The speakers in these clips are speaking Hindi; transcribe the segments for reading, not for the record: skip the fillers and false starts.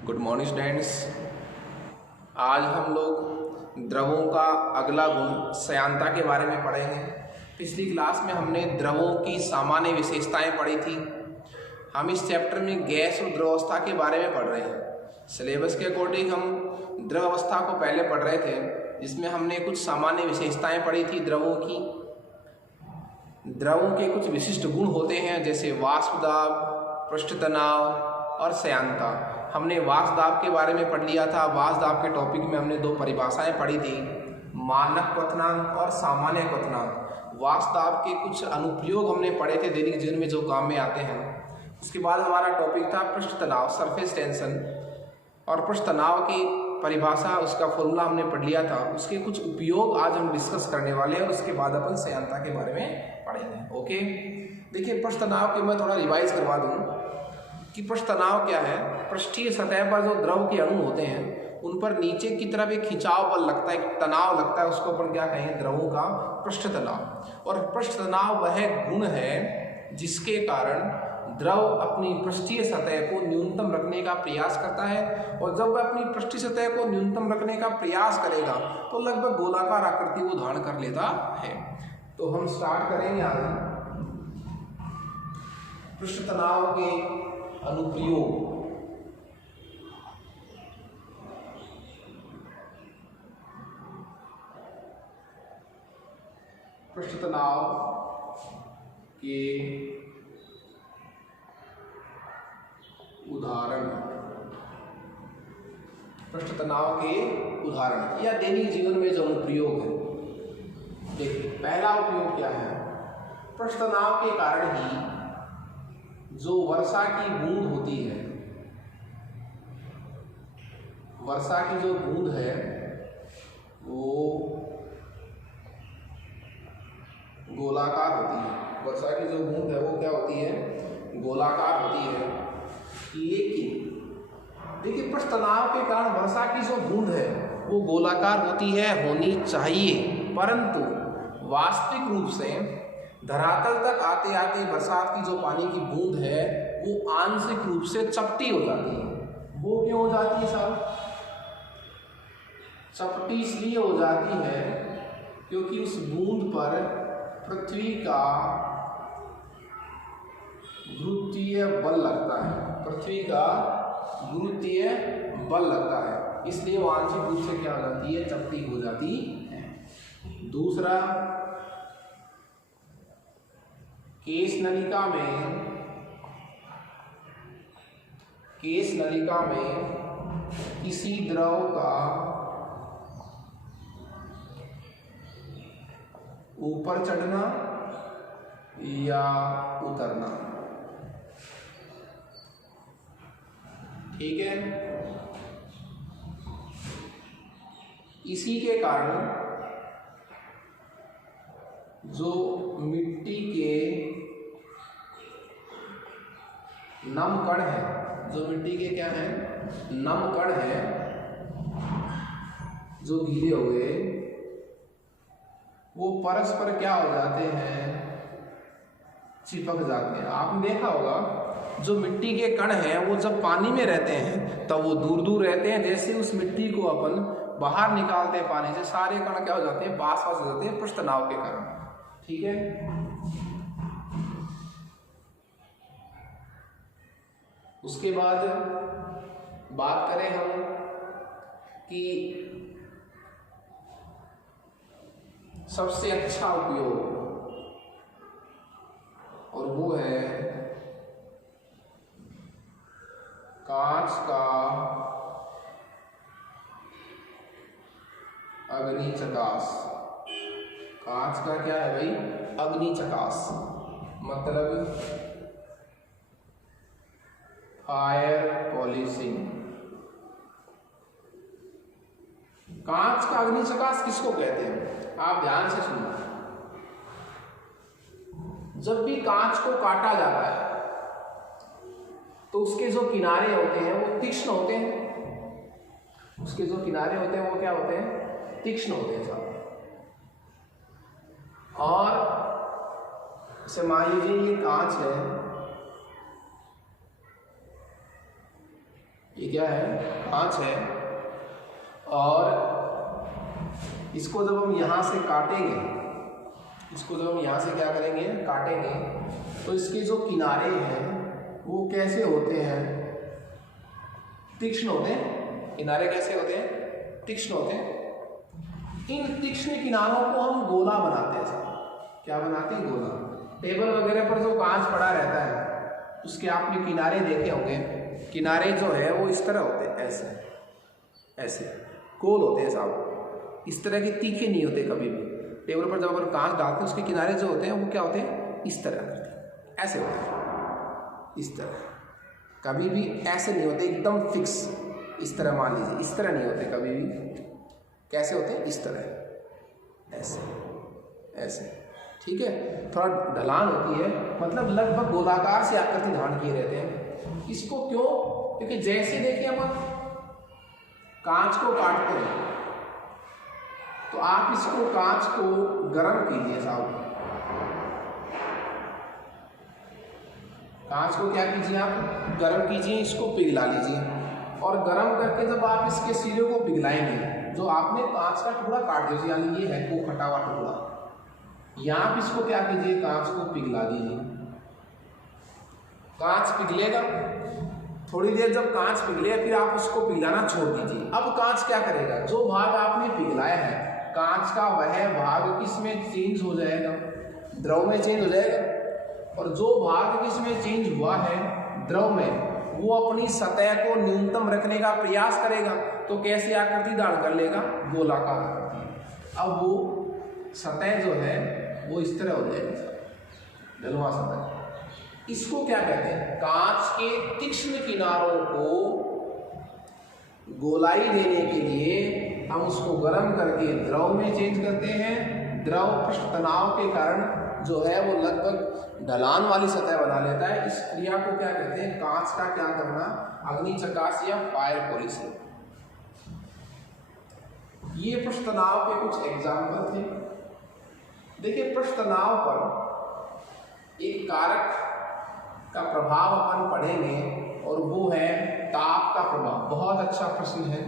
Good morning students. आज हम लोग द्रवों का अगला गुण श्यानता के बारे में पढ़ेंगे। पिछली क्लास में हमने द्रवों की सामान्य विशेषताएं पढ़ी थी। हम इस चैप्टर में गैस और द्रवावस्था के बारे में पढ़ रहे हैं। सिलेबस के अकॉर्डिंग हम द्रवावस्था को पहले पढ़ रहे थे, जिसमें हमने कुछ सामान्य विशेषताएं पढ़ी थी द्रवों की। द्रवों के कुछ विशिष्ट गुण होते हैं, जैसे वाष्प दाब, पृष्ठ तनाव और श्यानता। हमने वाष्प दाब के बारे में पढ़ लिया था। वाष्प दाब के टॉपिक में हमने दो परिभाषाएं पढ़ी थी, मानक क्वथनांक और सामान्य क्वथनांक। वाष्प दाब के कुछ अनुप्रयोग हमने पढ़े थे दैनिक जीवन में जो काम में आते हैं। उसके बाद हमारा टॉपिक था पृष्ठ तनाव, सरफेस टेंशन, और पृष्ठ तनाव की परिभाषा, उसका फॉर्मूला हमने पढ़ लिया था। उसके कुछ उपयोग आज हम डिस्कस करने वाले हैं और उसके बाद अपन श्यानता के बारे में पढ़ेंगे। ओके, देखिए पृष्ठ तनाव के मैं थोड़ा रिवाइज करवा दूं कि पृष्ठ तनाव क्या है। पृष्ठीय सतह पर जो द्रव के अणु होते हैं उन पर नीचे की तरफ एक खिंचाव बल लगता है, एक तनाव लगता है, उसको अपन क्या कहेंगे, द्रवों का पृष्ठ तनाव। और पृष्ठ तनाव वह गुण है जिसके कारण द्रव अपनी पृष्ठीय सतह को न्यूनतम रखने का प्रयास करता है, और जब वह अपनी पृष्ठीय सतह को न्यूनतम रखने का प्रयास करेगा तो लगभग गोलाकार आकृति को धारण कर लेता है। तो हम स्टार्ट करेंगे आज पृष्ठ तनाव के अनुप्रयोग। पृष्ठ तनाव के उदाहरण, पृष्ठ तनाव के उदाहरण या दैनिक जीवन में जो अनुप्रयोग है। देखिए पहला उपयोग क्या है। पृष्ठ तनाव के कारण ही जो वर्षा की बूंद होती है, वर्षा की जो बूंद है वो गोलाकार होती है। वर्षा की जो बूंद है वो क्या होती है, गोलाकार होती है। लेकिन देखिए पृष्ठ तनाव के कारण वर्षा की जो बूंद है वो गोलाकार होती है, होनी चाहिए, परंतु वास्तविक रूप से धरातल तक आते आते बरसात की जो पानी की बूंद है वो आंशिक रूप से चपटी हो जाती है। वो क्यों हो जाती है साहब? चपटी इसलिए हो जाती है क्योंकि उस बूंद पर पृथ्वी का गुरुत्वीय बल लगता है, पृथ्वी का गुरुत्वीय बल लगता है, इसलिए वो आंशिक रूप से क्या हो जाती है, चपटी हो जाती है। दूसरा, केश नलिका में किसी द्रव का ऊपर चढ़ना या उतरना, ठीक है। इसी के कारण जो मिट्टी के नम कण है, जो मिट्टी के क्या है, नम कण है, जो गीले हुए, वो परस्पर क्या हो जाते हैं, चिपक जाते हैं। आपने देखा होगा जो मिट्टी के कण हैं वो जब पानी में रहते हैं तब वो दूर दूर रहते हैं। जैसे उस मिट्टी को अपन बाहर निकालते हैं पानी से, सारे कण क्या हो जाते हैं, पास पास हो जाते हैं पृष्ठ तनाव के कारण, ठीक है। उसके बाद बात करें हम कि सबसे अच्छा उपयोग, और वो है कांच का अग्निचकाश। कांच का क्या है भाई, अग्निचकाश, मतलब फायर पॉलिशिंग। कांच का अग्निचकाश किसको कहते हैं, आप ध्यान से सुनना। जब भी कांच को काटा जाता है तो उसके जो किनारे होते हैं वो तीक्ष्ण होते हैं, उसके जो किनारे होते हैं वो क्या होते हैं, तीक्ष्ण होते हैं साहब। और जैसे मान लीजिए ये कांच है, ये क्या है, कांच है, और इसको जब हम यहाँ से काटेंगे, इसको जब हम यहाँ से क्या करेंगे, काटेंगे, तो इसके जो किनारे हैं वो कैसे होते हैं, तीक्ष्ण होते हैं। किनारे कैसे होते हैं, तीक्ष्ण होते हैं। इन तीक्ष्ण किनारों को हम गोला बनाते हैं सर। क्या बनाते हैं, गोला। टेबल वगैरह पर जो कांच पड़ा रहता है उसके आपने किनारे देखे होंगे, किनारे जो है वो इस तरह होते हैं, ऐसे ऐसे गोल होते हैं साहब, इस तरह के तीखे नहीं होते कभी भी। टेबल पर जब अपन कांच डालते हैं उसके किनारे जो होते हैं वो क्या होते हैं, इस तरह करते हैं, ऐसे होते हैं, इस तरह। कभी भी ऐसे नहीं होते एकदम फिक्स, इस तरह मान लीजिए, इस तरह नहीं होते कभी भी। कैसे होते हैं, इस तरह, ऐसे ऐसे, ठीक है। थोड़ा ढलान होती है, मतलब लगभग गोलाकार से आकृति धारण किए रहते हैं। इसको क्यों, क्योंकि जैसे देखिए अपन कांच को काटते हैं तो आप इसको कांच को गर्म कीजिए साहब, कांच को क्या कीजिए आप, गर्म कीजिए, इसको पिघला लीजिए, और गर्म करके जब आप इसके सिरे को पिघलाएंगे, जो आपने कांच का टुकड़ा काट दीजिए, यानी ये है वो कटा हुआ टुकड़ा, यहाँ आप इसको क्या कीजिए, कांच को पिघला दीजिए। कांच पिघलेगा, थोड़ी देर जब कांच पिघले फिर आप उसको पिघलाना छोड़ दीजिए। अब कांच क्या करेगा, जो भाग आपने पिघलाया है कांच का, वह भाग किस में चेंज हो जाएगा, द्रव में चेंज हो जाएगा, और जो भाग किस में चेंज हुआ है, द्रव में, वो अपनी सतह को न्यूनतम रखने का प्रयास करेगा। तो कैसे आकृति धारण कर लेगा, गोलाकार आकृति। अब वो सतह जो है वो इस तरह हो जाएगी, ढलुआ सतह। इसको क्या कहते हैं, कांच के तीक्ष्ण किनारों को गोलाई देने के लिए हम उसको गर्म करके द्रव में चेंज करते हैं। द्रव पृष्ठ तनाव के कारण जो है वो लगभग ढलान वाली सतह बना लेता है। इस क्रिया को क्या कहते हैं, कांच का क्या करना, अग्नि चकास या फायर पॉलिशिंग। ये पृष्ठ तनाव के कुछ एग्जाम्पल थे। देखिए, पृष्ठ तनाव पर एक कारक का प्रभाव अपन पढ़ेंगे और वो है ताप का प्रभाव। बहुत अच्छा प्रश्न है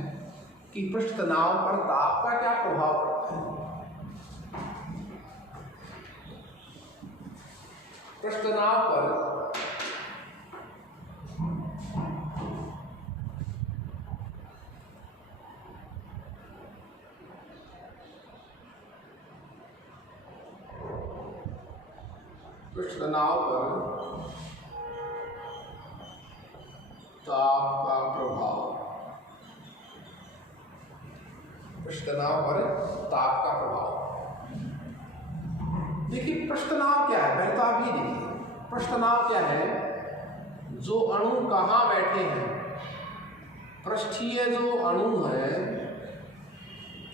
कि पृष्ठ तनाव पर ताप का क्या प्रभाव पड़ता है। पृष्ठ तनाव पर ताप का प्रभाव, पृष्ठ तनाव पर ताप का प्रभाव। देखिए, पृष्ठ तनाव क्या है, पहले तो आप ये देखिए, पृष्ठ तनाव क्या है, जो अणु कहाँ बैठे हैं, पृष्ठीय जो अणु है,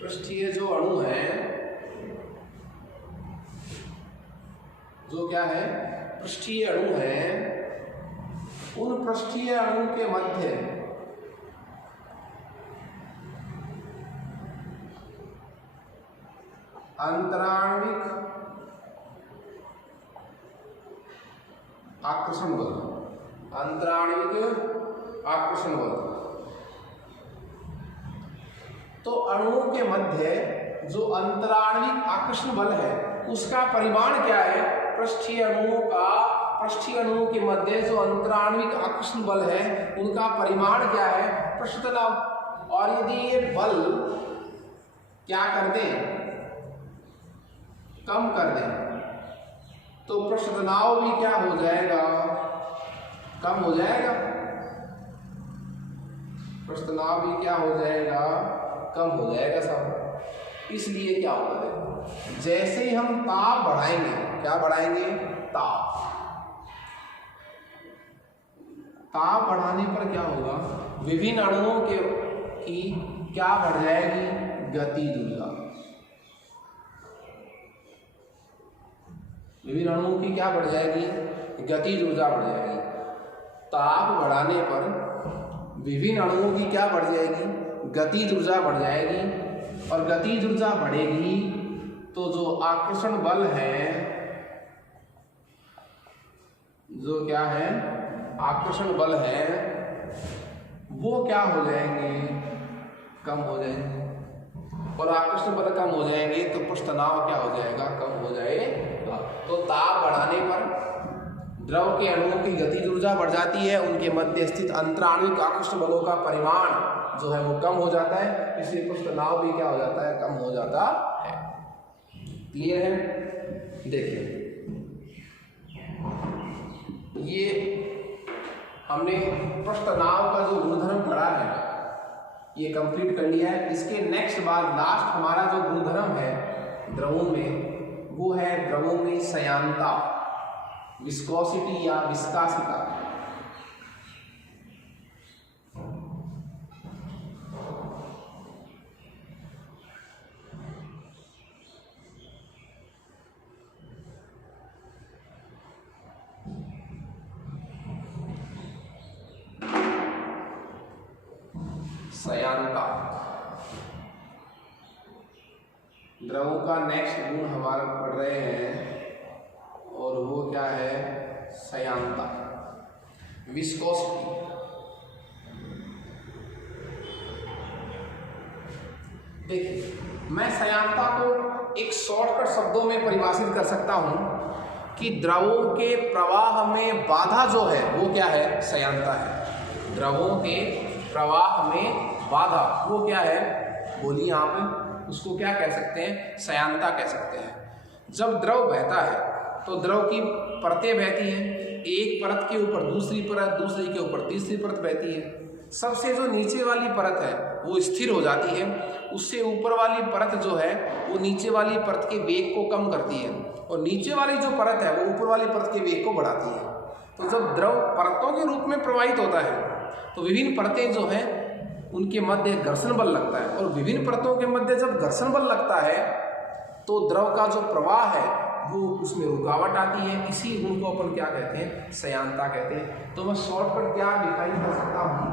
पृष्ठीय जो अणु है, जो क्या है, पृष्ठीय अणु है, उन पृष्ठीय अणु के मध्य अंतराण्विक आकर्षण बल, अंतराण्विक आकर्षण बल। तो अणुओं के मध्य जो अंतराण्विक आकर्षण बल है उसका परिमाण क्या है, पृष्ठीय अणुओं का, पृष्ठीय अणुओं के मध्य जो अंतराण्विक आकर्षण बल है उनका परिमाण क्या है, पृष्ठ तनाव। और यदि ये बल क्या कर दें, कम कर दें, तो पृष्ठ तनाव भी क्या हो जाएगा, कम हो जाएगा। पृष्ठ तनाव भी क्या हो जाएगा, कम हो जाएगा साहब। इसलिए क्या होगा, देखो, जैसे ही हम ताप बढ़ाएंगे, क्या बढ़ाएंगे, ताप, ताप बढ़ाने पर क्या होगा, विभिन्न अणुओं की क्या बढ़ जाएगी, गतिज ऊर्जा। विभिन्न अणुओं की क्या बढ़ जाएगी, गतिज ऊर्जा बढ़ जाएगी। ताप बढ़ाने पर विभिन्न अणुओं की क्या बढ़ जाएगी, गतिज ऊर्जा बढ़ जाएगी। और गतिज ऊर्जा बढ़ेगी तो जो आकर्षण बल है, जो क्या है, आकर्षण बल है, वो क्या हो जाएंगे, कम हो जाएंगे, और आकर्षण बल कम हो जाएंगे तो पृष्ठ तनाव क्या हो जाएगा, कम हो जाएगा। तो ताप बढ़ाने पर द्रव के अणुओं की गतिज ऊर्जा बढ़ जाती है, उनके मध्य स्थित अंतराणुविक आकर्षण बलों का परिमाण जो है वो कम हो जाता है, इसलिए पृष्ठ तनाव भी क्या हो जाता है, कम हो जाता है। क्लियर है? देखिए ये हमने पृष्ठ तनाव का जो गुणधर्म पढ़ा है ये कंप्लीट कर लिया है। इसके नेक्स्ट बाद लास्ट हमारा जो गुणधर्म है द्रवों में वो है द्रवों में सयांता, विस्कोसिटी या विस्कासिता। सयांता द्रवों का नेक्स्ट गुण हमारा पढ़ रहे हैं और वो क्या है, सयांता, विस्कोसिटी। देखिए मैं सयांता को एक शॉर्टकट शब्दों में परिभाषित कर सकता हूं कि द्रवों के प्रवाह में बाधा जो है वो क्या है, सयांता है। द्रवों के प्रवाह में बाधा वो क्या है, बोलिए आप, उसको क्या कह सकते हैं, सयांता कह सकते हैं। जब द्रव बहता है तो द्रव की परतें बहती हैं, एक परत के ऊपर दूसरी परत, दूसरी के ऊपर तीसरी परत बहती है। सबसे जो नीचे वाली परत है वो स्थिर हो जाती है, उससे ऊपर वाली परत जो है वो नीचे वाली परत के वेग को कम करती है, और नीचे वाली जो परत है वो ऊपर वाली परत के वेग को बढ़ाती है। तो जब द्रव परतों के रूप में प्रवाहित होता है तो विभिन्न परतें जो हैं उनके मध्य घर्षण बल लगता है, और विभिन्न परतों के मध्य जब घर्षण बल लगता है तो द्रव का जो प्रवाह है वो उसमें रुकावट आती है। इसी गुण को अपन क्या कहते हैं, सयांता कहते हैं। तो मैं शॉर्टकट क्या डिफाइन कर सकता हूं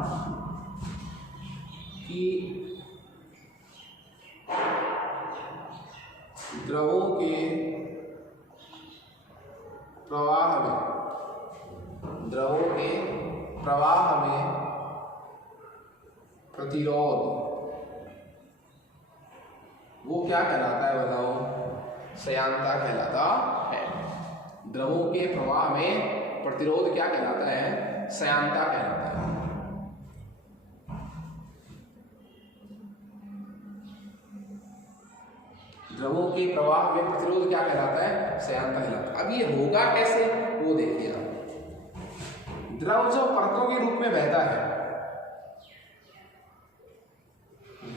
कि द्रवों के प्रवाह में प्रतिरोध वो क्या कहलाता है, बताओ, सयांता कहलाता है। द्रवों के प्रवाह में प्रतिरोध क्या कहलाता है, सयांता कहलाता है। द्रवों के प्रवाह में प्रतिरोध क्या कहलाता है, सयांता कहलाता है। अब ये होगा कैसे वो देखिए आप। द्रव जो परतों के रूप में बहता है,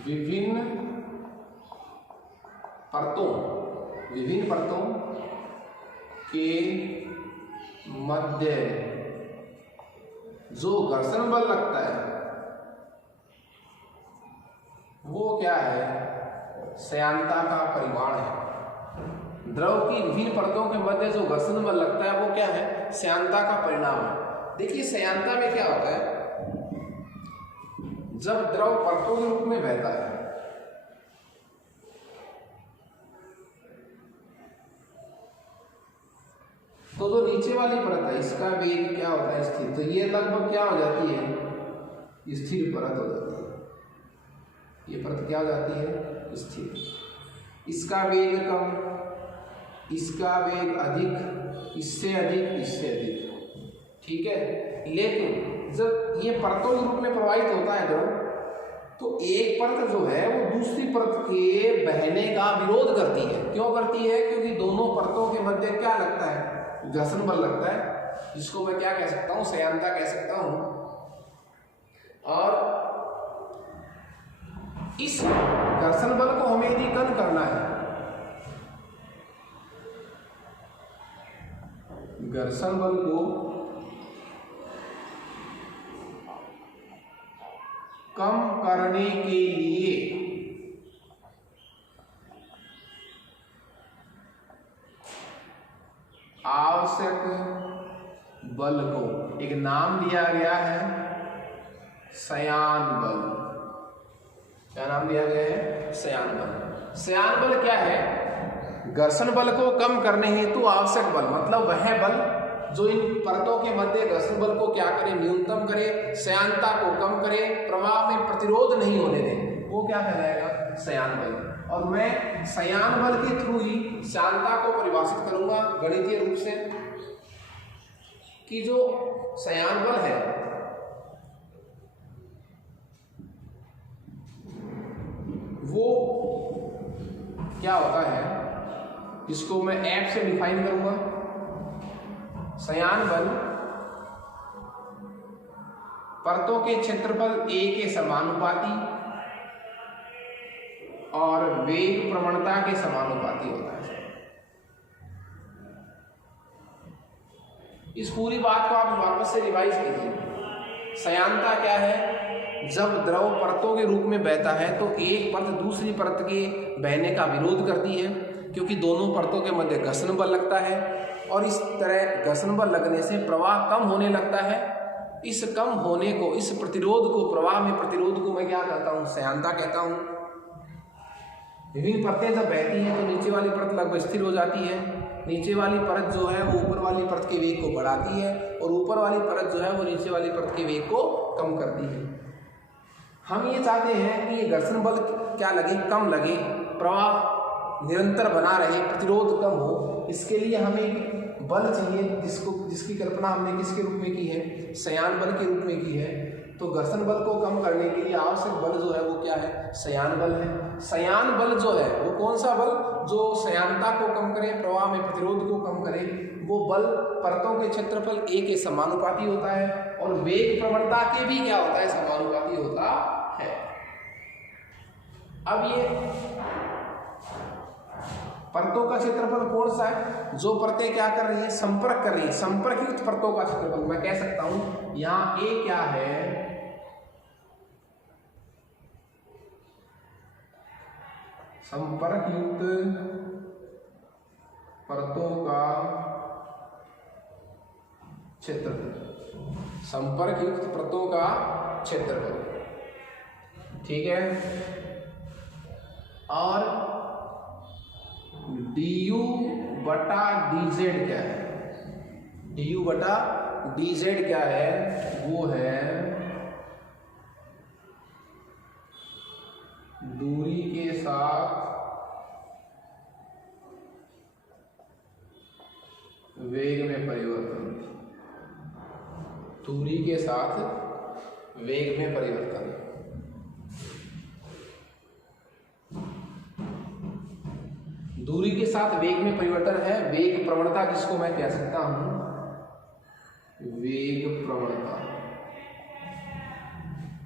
विभिन्न परतों के मध्य जो घर्षण बल लगता है वो क्या है, सयांता का परिमाण है। द्रव की विभिन्न परतों के मध्य जो घर्षण बल लगता है वो क्या है, सयांता का परिणाम है। देखिए सयांता में क्या होता है, जब द्रव परतों के रूप में बहता है तो जो नीचे वाली परत है इसका वेग क्या होता है, स्थिर। तो ये लगभग क्या हो जाती है, स्थिर परत हो जाती है। ये परत क्या हो जाती है, स्थिर। इसका वेग कम, इसका वेग अधिक, इससे अधिक, इससे अधिक, ठीक है। लेकिन जब ये परतों के रूप में प्रवाहित होता है द्रव तो एक परत जो है वो दूसरी परत के बहने का विरोध करती है। क्यों करती है, क्योंकि दोनों परतों के मध्य क्या लगता है, घर्षण बल लगता है, जिसको मैं क्या कह सकता हूं, सयांता कह सकता हूं। और इस घर्षण बल को हमें यदि कम करना है, घर्षण बल को कम करने के लिए आवश्यक बल को एक नाम दिया गया है, सयान बल। क्या नाम दिया गया है, सयान बल। सयान बल क्या है, घर्षण बल को कम करने हेतु आवश्यक बल, मतलब वह बल जो इन परतों के मध्य घर्षण बल को क्या करे, न्यूनतम करे, श्यानता को कम करे, प्रवाह में प्रतिरोध नहीं होने दे, वो क्या कहलाएगा, श्यान बल। और मैं श्यान बल के थ्रू ही श्यानता को परिभाषित करूंगा गणितीय रूप से कि जो श्यान बल है वो क्या होता है, इसको मैं F से डिफाइन करूंगा। श्यान बल परतों के क्षेत्रफल A के समानुपाती और वेग प्रवणता के समानुपाती होता है। इस पूरी बात को आप वापस से रिवाइज कीजिए। श्यानता क्या है, जब द्रव परतों के रूप में बहता है तो एक परत दूसरी परत के बहने का विरोध करती है, क्योंकि दोनों परतों के मध्य घर्षण बल लगता है और इस तरह घर्षण बल लगने से प्रवाह कम होने लगता है। इस कम होने को, इस प्रतिरोध को, प्रवाह में प्रतिरोध को मैं क्या कहता हूँ, श्यानता कहता हूँ। विभिन्न परतें जब बहती हैं तो नीचे वाली परत लगभग स्थिर हो जाती है, नीचे वाली परत जो है वो ऊपर वाली परत के वेग को बढ़ाती है और ऊपर वाली परत जो है वो नीचे वाली परत के वेग को कम करती है। हम ये चाहते हैं कि ये घर्षण बल क्या लगे, कम लगे, प्रवाह निरंतर बना रहे, प्रतिरोध कम हो। इसके लिए हमें बल चाहिए जिसकी कल्पना हमने किसके रूप में की है, श्यान बल के रूप में की है। तो घर्षण बल को कम करने के लिए आवश्यक बल जो है वो क्या है, श्यान बल है। श्यान बल जो है वो कौन सा बल, जो श्यानता को कम करे, प्रवाह में प्रतिरोध को कम करे, वो बल परतों के क्षेत्रफल A के समानुपाती होता है और वेग प्रवणता के भी क्या होता है, समानुपाती होता है। अब ये परतों का क्षेत्रफल कौन सा है, जो परतें क्या कर रही है, संपर्क कर रही है, संपर्क युक्त परतों का क्षेत्रफल मैं कह सकता हूं। यहां A क्या है, संपर्क युक्त परतों का क्षेत्रफल, संपर्क युक्त परतों का क्षेत्रफल, ठीक है। और du बटा dz क्या है, du बटा dz क्या है, वो है दूरी के साथ वेग में परिवर्तन, दूरी के साथ वेग में परिवर्तन। दूरी के साथ वेग में परिवर्तन है वेग प्रवणता, जिसको मैं कह सकता हूं वेग प्रवणता।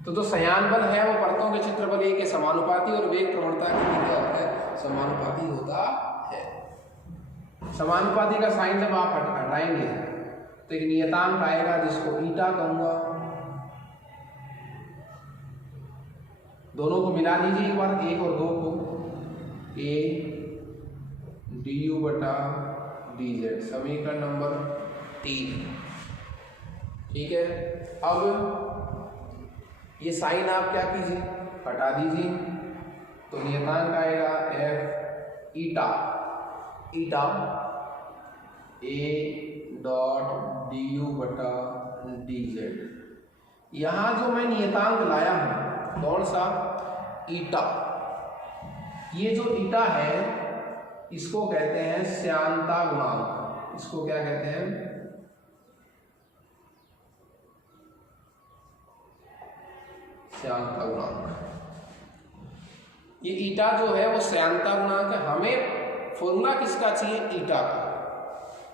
तो जो श्यान बल है वो परतों के क्षेत्रफल A के समानुपाती और वेग प्रवणता के भी क्या होता है, समानुपाती होता है। समानुपाती का साइन जब आप हटाएंगे तो एक नियतांक आएगा जिसको ईटा कहूंगा। दोनों को मिला लीजिए एक बार, 1 और 2 को, A du बटा dz, समीकरण नंबर 3, ठीक है। अब ये साइन आप क्या कीजिए, हटा दीजिए, तो नियतांक आएगा f eta, eta a dot du बटा dz। यहाँ जो मैं नियतांक लाया हूँ कौन सा, ईटा, ये जो ईटा है इसको कहते हैं श्यानता गुणांक। इसको क्या कहते हैं, श्यानता गुणांक। ये ईटा जो है वो श्यानता गुणांक है। हमें फॉर्मूला किसका चाहिए, ईटा का।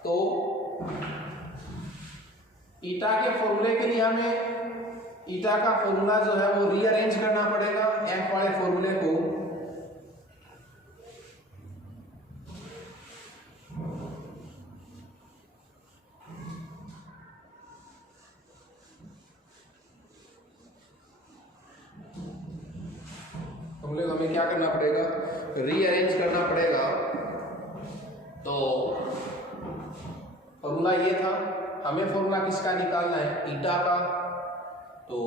तो ईटा के फॉर्मूले के लिए हमें ईटा का फॉर्मूला जो है वो रीअरेंज करना पड़ेगा एफ वाले फॉर्मूले को। हमें क्या करना पड़ेगा, रीअरेंज करना पड़ेगा। तो फॉर्मूला ये था, हमें फॉर्मूला किसका निकालना है, ईटा का। तो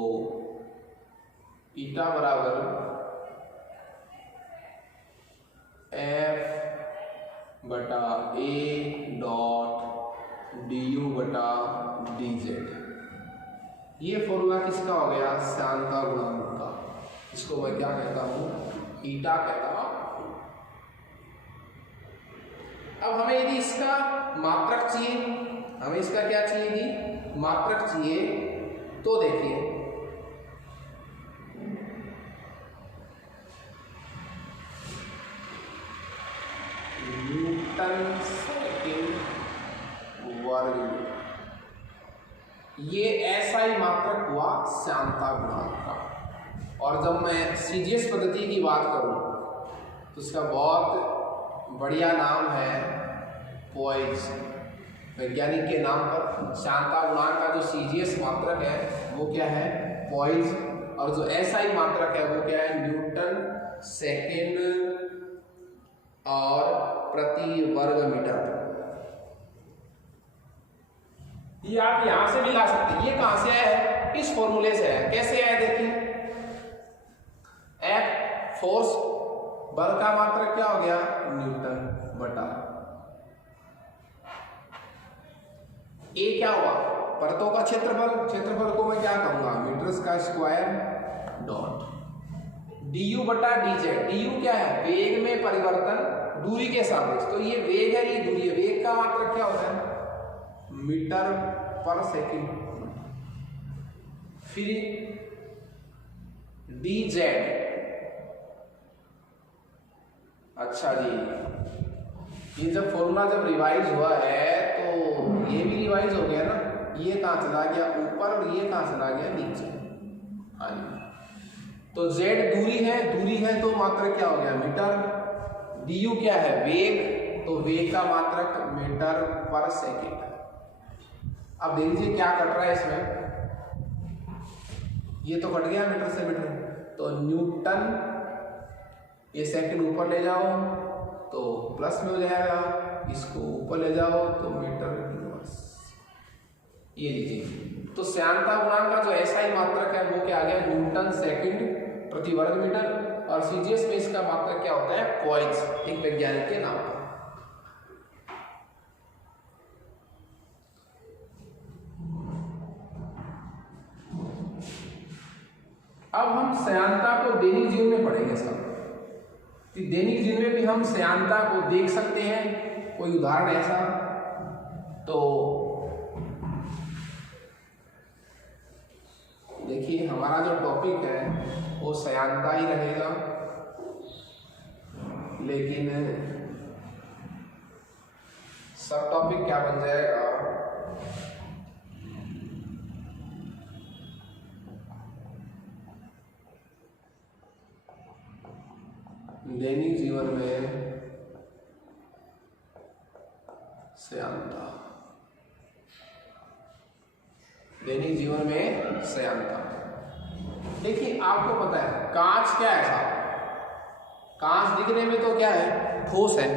ईटा बराबर एफ बटा ए डॉट du बटा dz। ये फॉर्मूला किसका हो गया? श्यानता गुणांक का। इसको मैं क्या कहता हूँ? ईटा कहता हूँ। अब हमें यदि इसका मात्रक चाहिए, हमें इसका क्या चाहिए? यदि मात्रक चाहिए तो देखिए न्यूटन सेकेंड वर्ग, ये ऐसा ही मात्रक हुआ श्यानता गुणांक का। और जब मैं सीजीएस पद्धति की बात करूं तो इसका बहुत बढ़िया नाम है पॉइज, वैज्ञानिक के नाम पर। श्यानता गुणांक का जो सीजीएस मात्रक है वो क्या है? पॉइज। और जो एसआई मात्रक है वो क्या है? न्यूटन सेकेंड और प्रति वर्ग मीटर। ये आप यहां से भी ला सकते हैं। ये कहां से आया है? इस फॉर्मूले से आया। कैसे आया? देखिए, F फोर्स, बल का मात्रक क्या हो गया? न्यूटन बटा ए क्या हुआ? परतों का क्षेत्रफल। क्षेत्रफल को मैं क्या कहूंगा? मीटर्स का स्क्वायर डॉट du बटा dz। du क्या है? वेग में परिवर्तन दूरी के सापेक्ष। तो ये वेग है, ये दूरी है। वेग का मात्रक क्या होता है? मीटर पर सेकंड। फिर dz। अच्छा जी, ये जब फॉर्मूला जब रिवाइज हुआ है तो ये भी रिवाइज हो गया ना। ये कहां चला गया? ऊपर। और ये कहां चला गया? नीचे। हाँ जी। तो z दूरी है, दूरी है तो मात्रक क्या हो गया? मीटर। du क्या है? वेग। तो वेग का मात्रक मीटर पर सेकंड। अब देख लीजिए क्या कट रहा है इसमें। ये तो कट गया मीटर से मीटर। तो न्यूटन, ये सेकंड ऊपर ले जाओ तो प्लस में हो जाएगा, इसको ऊपर ले जाओ तो मीटर इनवर्स। ये लीजिए। तो श्यानता गुणांक का जो एसआई मात्रक है वो क्या आ गया? न्यूटन सेकंड प्रति वर्ग मीटर। और सीजीएस में इसका मात्रक क्या होता है? पॉइज, एक वैज्ञानिक के नाम पर। अब हम श्यानता को दैनिक जीवन में पढ़ेंगे सब। दैनिक जीवन में भी हम श्यानता को देख सकते हैं। कोई उदाहरण ऐसा तो देखिए, हमारा जो टॉपिक है वो श्यानता ही रहेगा, लेकिन सब टॉपिक क्या बन जाएगा? दैनिक जीवन में श्यानता। दैनिक जीवन में श्यानता। देखिए, आपको पता है कांच क्या है साहब? कांच दिखने में तो क्या है? ठोस है।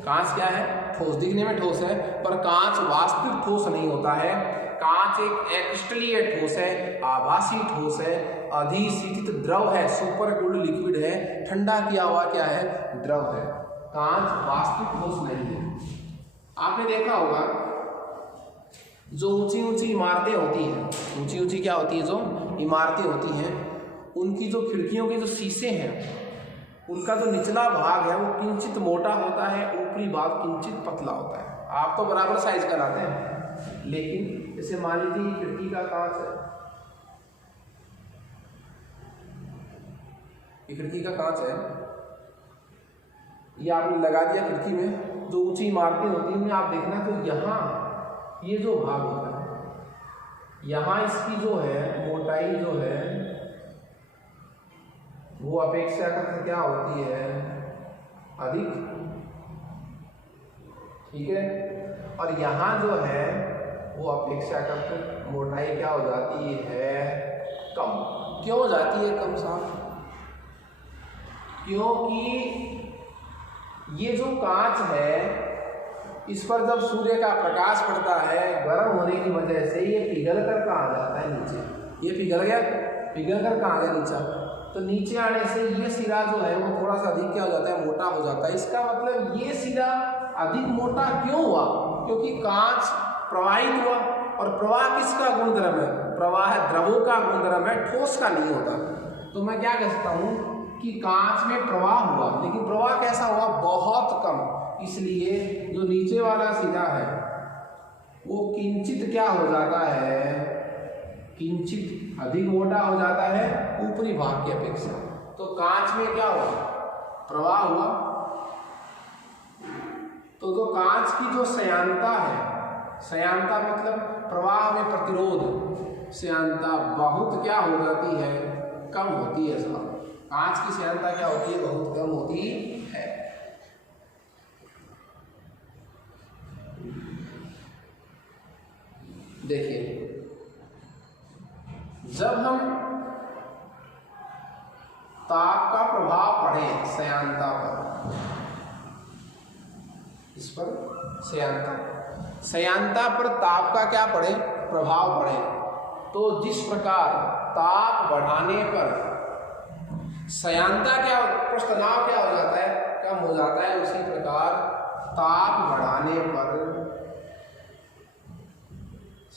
कांच क्या है? ठोस। दिखने में ठोस है, पर कांच वास्तविक ठोस नहीं होता है। कांच एक एक्रिस्टलीय ठोस है, आभासी ठोस है, अधिशीतित द्रव है, सुपर कूल्ड लिक्विड है, ठंडा किया हुआ क्या है? द्रव है। कांच वास्तविक ठोस नहीं है। आपने देखा होगा जो ऊंची ऊंची इमारतें होती हैं, ऊंची ऊंची क्या होती है? जो इमारतें होती हैं, उनकी जो खिड़कियों के जो शीशे हैं, उनका जो निचला भाग है वो किंचित मोटा होता है, ऊपरी भाग किंचित पतला होता है। आप तो बराबर साइज का लाते हैं, लेकिन जैसे मान लीजिए खिड़की का कांच है, ये खिड़की का कांच है, ये आपने लगा दिया खिड़की में। जो ऊंची इमारतें होती हैं आप देखना तो यहाँ ये जो भाग होता है, यहाँ इसकी जो है मोटाई जो है वो अपेक्षाकृत क्या होती है? अधिक। ठीक है। और यहाँ जो है वो अपेक्षाकृत मोटाई क्या हो जाती है? कम। क्यों हो जाती है कम साहब? क्योंकि ये जो कांच है इस पर जब सूर्य का प्रकाश पड़ता है, गर्म होने की वजह से ये पिघल कर कहाँ जाता है? नीचे। ये पिघल गया, पिघल कर कहाँ गया? नीचे। तो नीचे आने से ये सिरा जो है वो थोड़ा सा अधिक क्या हो जाता है? मोटा हो जाता है। इसका मतलब ये सिरा अधिक मोटा क्यों हुआ? क्योंकि कांच प्रवाहित हुआ। और प्रवाह किसका गुणधर्म है? प्रवाह द्रवों का गुणधर्म है, ठोस का नहीं होता। तो मैं क्या कह सकता हूँ कि कांच में प्रवाह हुआ, लेकिन प्रवाह कैसा हुआ? बहुत कम। इसलिए जो नीचे वाला सिरा है वो किंचित क्या हो जाता है? किंचित अधिक मोटा हो जाता है ऊपरी भाग की अपेक्षा। तो कांच में क्या हुआ? प्रवाह हुआ। तो जो कांच की जो श्यानता है, श्यानता मतलब प्रवाह में प्रतिरोध, श्यानता बहुत क्या हो जाती है? कम होती है साहब। कांच की श्यानता क्या होती है? बहुत कम होती है। देखिए, जब हम ताप का प्रभाव पढ़ें श्यानता पर, इस पर श्यानता पर ताप का क्या पढ़े? प्रभाव पढ़े। तो जिस प्रकार ताप बढ़ाने पर श्यानता क्या, पृष्ठतनाव क्या हो जाता है? कम हो जाता है, उसी प्रकार ताप बढ़ाने पर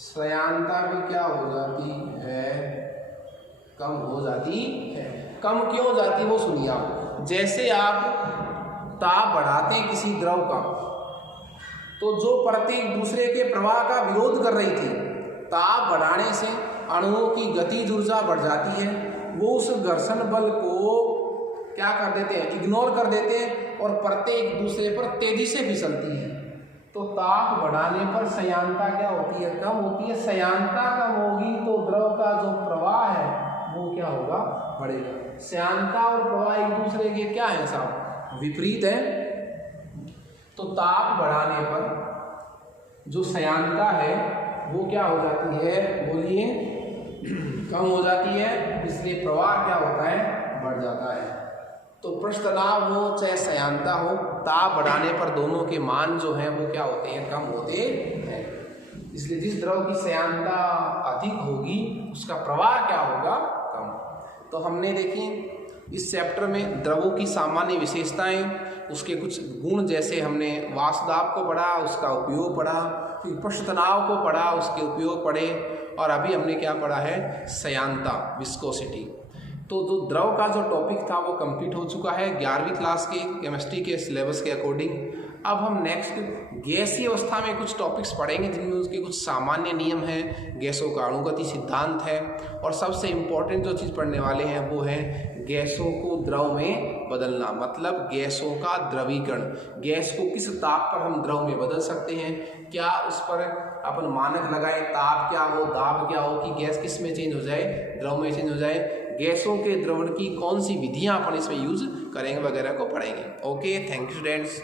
श्यानता भी क्या हो जाती है? कम हो जाती है। कम क्यों हो जाती है वो सुनिए आप। जैसे आप ताप बढ़ाते हैं किसी द्रव का, तो जो परतें एक दूसरे के प्रवाह का विरोध कर रही थी, ताप बढ़ाने से अणुओं की गतिज ऊर्जा बढ़ जाती है। वो उस घर्षण बल को क्या कर देते हैं? इग्नोर कर देते हैं और परतें एक दूसरे पर तेजी से फिसलती हैं। तो ताप बढ़ाने पर श्यानता क्या होती है? कम होती है। श्यानता कम होगी तो द्रव का जो प्रवाह है वो क्या होगा? बढ़ेगा। श्यानता और प्रवाह एक दूसरे के क्या है साहब? विपरीत है। तो ताप बढ़ाने पर जो श्यानता है वो क्या हो जाती है? बोलिए, कम हो जाती है, इसलिए प्रवाह क्या होता है? बढ़ जाता है। तो पृष्ठतनाव हो चाहे श्यानता हो, ताप बढ़ाने पर दोनों के मान जो हैं वो क्या होते हैं? कम होते हैं। इसलिए जिस द्रव की श्यानता अधिक होगी उसका प्रवाह क्या होगा? कम। तो हमने देखी इस चैप्टर में द्रवों की सामान्य विशेषताएं, उसके कुछ गुण, जैसे हमने वाष्पदाब को पढ़ा, उसका उपयोग पढ़ा, फिर पृष्ठतनाव को पढ़ा, उसके उपयोग पढ़े, और अभी हमने क्या पढ़ा है? श्यानता, विस्कोसिटी। तो जो द्रव का जो टॉपिक था वो कंप्लीट हो चुका है 11वीं क्लास के केमिस्ट्री के सिलेबस के अकॉर्डिंग। अब हम नेक्स्ट गैसीय अवस्था में कुछ टॉपिक्स पढ़ेंगे जिनमें उसके कुछ सामान्य नियम हैं, गैसों का अणुगति सिद्धांत है, और सबसे इम्पोर्टेंट जो चीज़ पढ़ने वाले हैं वो है गैसों को द्रव में बदलना, मतलब गैसों का द्रवीकरण। गैस को किस ताप पर हम द्रव में बदल सकते हैं, क्या उस पर अपन मानक लगाए, ताप क्या हो, दाब क्या हो, कि गैस किस में चेंज हो जाए? द्रव में चेंज हो जाए। गैसों के द्रवण की कौन सी विधियां अपन इसमें यूज करेंगे वगैरह को पढ़ेंगे। Okay, thank you students.